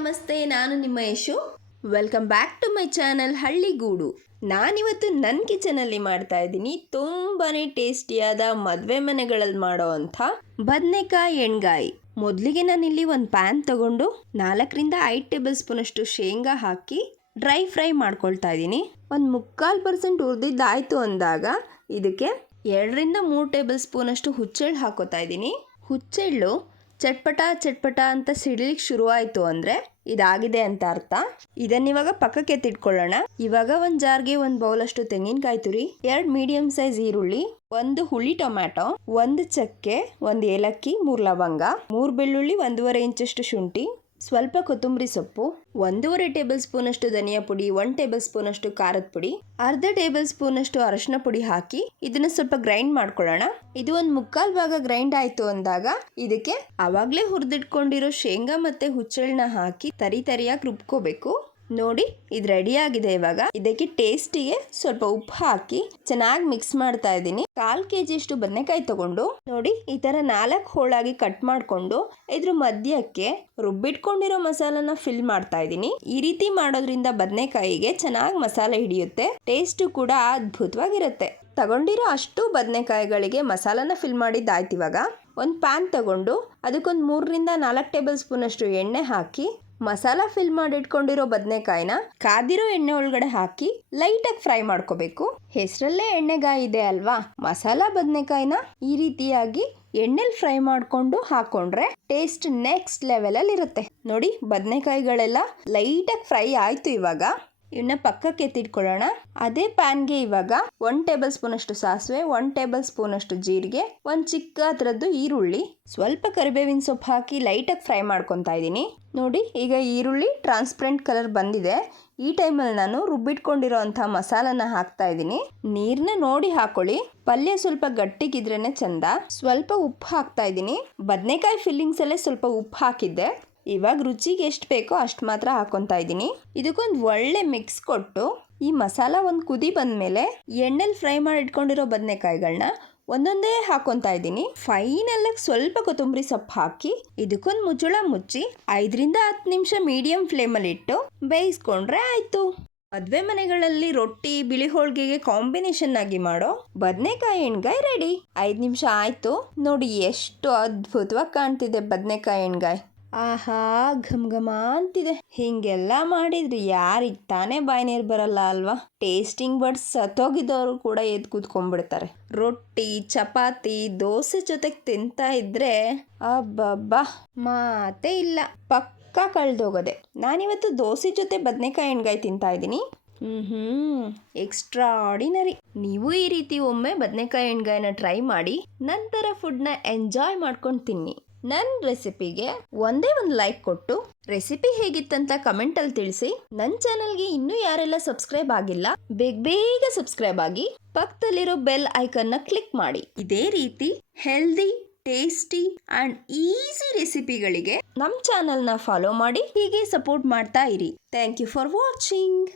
ನಮಸ್ತೆ, ನಾನು ನಿಮ್ಮ Yashu. Welcome back to my channel Halligudu. ನಾನಿವತ್ತು ನನ್ನ ಕಿಚನಲ್ಲಿ ಮಾಡ್ತಾ ಇದ್ದೀನಿ. ತುಂಬಾ ಟೇಸ್ಟಿಯಾದ ಮದುವೆ ಮನೆಗಳಲ್ಲಿ ಮಾಡೋ ಅಂಥ ಬದನೆಕಾಯಿ ಎಣ್ಗಾಯಿ. ಮೊದಲಿಗೆ ನಾನಿಲ್ಲಿ ಒಂದು ಪ್ಯಾನ್ ತಗೊಂಡು ನಾಲ್ಕರಿಂದ ಐದು ಟೇಬಲ್ ಸ್ಪೂನಷ್ಟು ಶೇಂಗಾ ಹಾಕಿ ಡ್ರೈ ಫ್ರೈ ಮಾಡ್ಕೊಳ್ತಾ ಇದ್ದೀನಿ. ಒಂದು ಮುಕ್ಕಾಲು ಪರ್ಸೆಂಟ್ ಹುರಿದಿದ್ದಾಯ್ತು ಅಂದಾಗ ಇದಕ್ಕೆ ಎರಡರಿಂದ ಮೂರು ಟೇಬಲ್ ಸ್ಪೂನಷ್ಟು ಹುಚ್ಚೆಳ್ಳು ಹಾಕೋತಾ ಇದ್ದೀನಿ. ಹುಚ್ಚೆಳ್ಳು ಚಟ್ಪಟ ಚಟ್ಪಟ ಅಂತ ಸಿಡಿಲಿಕ್ಕೆ ಶುರುವಾಯಿತು ಅಂದರೆ ಇದಾಗಿದೆ ಅಂತ ಅರ್ಥ. ಇದನ್ನಿವಾಗ ಪಕ್ಕಕ್ಕೆ ಎತ್ತಿಟ್ಕೊಳ್ಳೋಣ. ಇವಾಗ ಒಂದು ಜಾರ್ಗೆ ಒಂದು ಬೌಲಷ್ಟು ತೆಂಗಿನಕಾಯಿ ತುರಿ, ಎರಡು ಮೀಡಿಯಂ ಸೈಜ್ ಈರುಳ್ಳಿ, ಒಂದು ಹುಳಿ ಟೊಮ್ಯಾಟೊ, ಒಂದು ಚಕ್ಕೆ, ಒಂದು ಏಲಕ್ಕಿ, ಮೂರು ಲವಂಗ, ಮೂರು ಬೆಳ್ಳುಳ್ಳಿ, ಒಂದೂವರೆ ಇಂಚಷ್ಟು ಶುಂಠಿ ಸ್ವಲ್ಪ ಕೊತ್ತಂಬರಿ ಸೊಪ್ಪು, ಒಂದೂವರೆ ಟೇಬಲ್ ಸ್ಪೂನಷ್ಟು ಧನಿಯಾ ಪುಡಿ ಒನ್ ಟೇಬಲ್ ಸ್ಪೂನಷ್ಟು ಖಾರದ ಪುಡಿ, ಅರ್ಧ ಟೇಬಲ್ ಸ್ಪೂನಷ್ಟು ಅರಶಿನ ಪುಡಿ ಹಾಕಿ ಇದನ್ನ ಸ್ವಲ್ಪ ಗ್ರೈಂಡ್ ಮಾಡ್ಕೊಳ್ಳೋಣ. ಇದು ಒಂದು ಮುಕ್ಕಾಲು ಭಾಗ ಗ್ರೈಂಡ್ ಆಯ್ತು ಅಂದಾಗ ಇದಕ್ಕೆ ಅವಾಗಲೇ ಹುರಿದಿಟ್ಕೊಂಡಿರೋ ಶೇಂಗಾ ಮತ್ತೆ ಹುಚ್ಚೆಳ್ಳನ್ನ ಹಾಕಿ ತರಿ ತರಿಯಾಗಿ ರುಬ್ಕೋಬೇಕು. ನೋಡಿ, ಇದು ರೆಡಿ ಆಗಿದೆ ಇವಾಗ. ಇದಕ್ಕೆ ಟೇಸ್ಟಿಗೆ ಸ್ವಲ್ಪ ಉಪ್ಪು ಹಾಕಿ ಚೆನ್ನಾಗಿ ಮಿಕ್ಸ್ ಮಾಡ್ತಾ ಇದ್ದೀನಿ. ಕಾಲ್ ಕೆ ಅಷ್ಟು ಬದನೆಕಾಯಿ ತಗೊಂಡು, ನೋಡಿ, ಈ ತರ ನಾಲ್ಕು ಹೋಳಾಗಿ ಕಟ್ ಮಾಡ್ಕೊಂಡು, ಇದ್ರ ಮಧ್ಯಕ್ಕೆ ರುಬ್ಬಿಟ್ಕೊಂಡಿರೋ ಮಸಾಲನ ಫಿಲ್ ಮಾಡ್ತಾ ಇದ್ದೀನಿ. ಈ ರೀತಿ ಮಾಡೋದ್ರಿಂದ ಬದನೆಕಾಯಿಗೆ ಚೆನ್ನಾಗಿ ಮಸಾಲೆ ಹಿಡಿಯುತ್ತೆ. ಟೇಸ್ಟ್ ಕೂಡ ಅದ್ಭುತವಾಗಿರುತ್ತೆ. ತಗೊಂಡಿರೋ ಅಷ್ಟು ಬದನೆಕಾಯಿಗಳಿಗೆ ಮಸಾಲನ ಫಿಲ್ ಮಾಡಿದ್ದಾಯ್ತು ಇವಾಗ. ಒಂದು ಪ್ಯಾನ್ ತಗೊಂಡು, ಅದಕ್ಕೊಂದು ಮೂರರಿಂದ ನಾಲ್ಕು ಟೇಬಲ್ ಸ್ಪೂನ್ ಅಷ್ಟು ಎಣ್ಣೆ ಹಾಕಿ ಮಸಾಲ ಫಿಲ್ ಮಾಡಿ ಇಟ್ಕೊಂಡಿರೋ ಬದನೆಕಾಯಿನ ಕಾದಿರೋ ಎಣ್ಣೆ ಒಳಗಡೆ ಹಾಕಿ ಲೈಟಾಗಿ ಫ್ರೈ ಮಾಡ್ಕೋಬೇಕು. ಹೆಸರಲ್ಲೇ ಎಣ್ಣೆಗಾಯಿ ಇದೆ ಅಲ್ವಾ? ಮಸಾಲ ಬದನೆಕಾಯಿನ ಈ ರೀತಿಯಾಗಿ ಎಣ್ಣೆಲಿ ಫ್ರೈ ಮಾಡಿಕೊಂಡು ಹಾಕೊಂಡ್ರೆ ಟೇಸ್ಟ್ ನೆಕ್ಸ್ಟ್ ಲೆವೆಲಲ್ಲಿ ಇರುತ್ತೆ ನೋಡಿ, ಬದನೆಕಾಯಿಗಳೆಲ್ಲ ಲೈಟಾಗಿ ಫ್ರೈ ಆಯ್ತು ಇವಾಗ. ಇವನ್ನ ಪಕ್ಕಕ್ಕೆ ಎತ್ತಿಟ್ಕೊಳ್ಳೋಣ. ಅದೇ ಪ್ಯಾನ್ಗೆ ಇವಾಗ ಒನ್ ಟೇಬಲ್ ಸ್ಪೂನ್ ಅಷ್ಟು ಸಾಸಿವೆ ಒನ್ ಟೇಬಲ್ ಸ್ಪೂನ್ ಅಷ್ಟು ಜೀರಿಗೆ, ಒಂದು ಚಿಕ್ಕ ಅದರದ್ದು ಈರುಳ್ಳಿ. ಸ್ವಲ್ಪ ಕರಿಬೇವಿನ ಸೊಪ್ಪು ಹಾಕಿ ಲೈಟಾಗಿ ಫ್ರೈ ಮಾಡ್ಕೊತಾ ಇದ್ದೀನಿ. ನೋಡಿ, ಈಗ ಈರುಳ್ಳಿ ಟ್ರಾನ್ಸ್ಪರೆಂಟ್ ಕಲರ್ ಬಂದಿದೆ. ಈ ಟೈಮಲ್ಲಿ ನಾನು ರುಬ್ಬಿಟ್ಕೊಂಡಿರೋ ಅಂಥ ಮಸಾಲನ ಹಾಕ್ತಾ ಇದ್ದೀನಿ. ನೀರನ್ನ ನೋಡಿ ಹಾಕೊಳ್ಳಿ. ಪಲ್ಯ ಸ್ವಲ್ಪ ಗಟ್ಟಿಗಿದ್ರೇನೆ ಚಂದ. ಸ್ವಲ್ಪ ಉಪ್ಪು ಹಾಕ್ತಾ ಇದ್ದೀನಿ. ಬದನೆಕಾಯಿ ಫಿಲ್ಲಿಂಗ್ಸಲ್ಲೇ ಸ್ವಲ್ಪ ಉಪ್ಪು ಹಾಕಿದ್ದೆ. ಇವಾಗ ರುಚಿಗೆ ಎಷ್ಟು ಬೇಕೋ ಅಷ್ಟು ಮಾತ್ರ ಹಾಕೊತಾ ಇದ್ದೀನಿ. ಇದಕ್ಕೊಂದು ಒಳ್ಳೆ ಮಿಕ್ಸ್ ಕೊಟ್ಟು ಈ ಮಸಾಲ ಒಂದು ಕುದಿ ಬಂದ ಮೇಲೆ ಎಣ್ಣೆಲಿ ಫ್ರೈ ಮಾಡಿ ಇಟ್ಕೊಂಡಿರೋ ಬದನೆಕಾಯಿಗಳನ್ನ ಒಂದೊಂದೇ ಹಾಕೊತಾ ಇದ್ದೀನಿ. ಫೈನಲ್ ಆಗಿ ಸ್ವಲ್ಪ ಕೊತ್ತಂಬರಿ ಸೊಪ್ಪು ಹಾಕಿ ಇದಕ್ಕೊಂದು ಮುಚ್ಚಳ ಮುಚ್ಚಿ ಐದರಿಂದ ಹತ್ತು ನಿಮಿಷ ಮೀಡಿಯಂ ಫ್ಲೇಮಲ್ಲಿ ಇಟ್ಟು ಬೇಯಿಸ್ಕೊಂಡ್ರೆ ಆಯಿತು. ಮದುವೆ ಮನೆಗಳಲ್ಲಿ ರೊಟ್ಟಿ, ಬಿಳಿ ಹೋಳಿಗೆಗೆ ಕಾಂಬಿನೇಷನ್ ಆಗಿ ಮಾಡೋ ಬದನೆಕಾಯಿ ಎಣ್ಗಾಯಿ ರೆಡಿ ಐದು ನಿಮಿಷ ಆಯಿತು. ನೋಡಿ ಎಷ್ಟು ಅದ್ಭುತವಾಗಿ ಕಾಣ್ತಿದೆ ಬದನೆಕಾಯಿ ಎಣ್ಗಾಯಿ. ಆಹಾ, ಘಮ್ ಘಮ ಅಂತಿದೆ. ಹಿಂಗೆಲ್ಲ ಮಾಡಿದ್ರೆ ಯಾರಿಗೆ ತಾನೇ ಬಾಯಿ ನೀರು ಬರಲ್ಲ ಅಲ್ವಾ? ಟೇಸ್ಟಿಂಗ್ ಬಡ್ಸ್ ಸತ್ತೋಗಿದ್ದವರು ಕೂಡ ಎದ್ದು ಕೂತ್ಕೊಂಡ್ಬಿಡ್ತಾರೆ. ರೊಟ್ಟಿ, ಚಪಾತಿ, ದೋಸೆ ಜೊತೆಗೆ ತಿಂತಾ ಇದ್ರೆ ಅಬ್ಬಬ್ಬಾ, ಮಾತೇ ಇಲ್ಲ. ಪಕ್ಕ ಕಳ್ದೋಗದೆ. ನಾನಿವತ್ತು ದೋಸೆ ಜೊತೆ ಬದನೆಕಾಯಿ ಎಣ್ಗಾಯಿ ತಿಂತಾ ಇದ್ದೀನಿ. ಹ್ಞೂ ಎಕ್ಸ್ಟ್ರಾ ಆರ್ಡಿನರಿ ನೀವು ಈ ರೀತಿ ಒಮ್ಮೆ ಬದನೆಕಾಯಿ ಎಣ್ಗಾಯಿನ ಟ್ರೈ ಮಾಡಿ, ನಂತರ ಫುಡ್ನ ಎಂಜಾಯ್ ಮಾಡ್ಕೊಂಡು ತಿನ್ನಿ. ನನ್ನ ರೆಸಿಪಿಗೆ ಒಂದೇ ಒಂದು ಲೈಕ್ ಕೊಟ್ಟು ರೆಸಿಪಿ ಹೇಗಿತ್ತಂತ ಕಮೆಂಟಲ್ಲಿ ತಿಳಿಸಿ. ನನ್ನ ಚಾನಲ್ಗೆ ಇನ್ನೂ ಯಾರೆಲ್ಲ ಸಬ್ಸ್ಕ್ರೈಬ್ ಆಗಿಲ್ಲ, ಬೇಗ ಬೇಗ ಸಬ್ಸ್ಕ್ರೈಬ್ ಆಗಿ ಪಕ್ಕದಲ್ಲಿರೋ ಬೆಲ್ ಐಕನ್ನ ಕ್ಲಿಕ್ ಮಾಡಿ. ಇದೇ ರೀತಿ ಹೆಲ್ದಿ ಟೇಸ್ಟಿ ಅಂಡ್ ಈಸಿ ರೆಸಿಪಿಗಳಿಗೆ ನಮ್ಮ ಚಾನಲ್ನ ಫಾಲೋ ಮಾಡಿ, ಹೀಗೆ ಸಪೋರ್ಟ್ ಮಾಡ್ತಾ ಇರಿ. Thank you for watching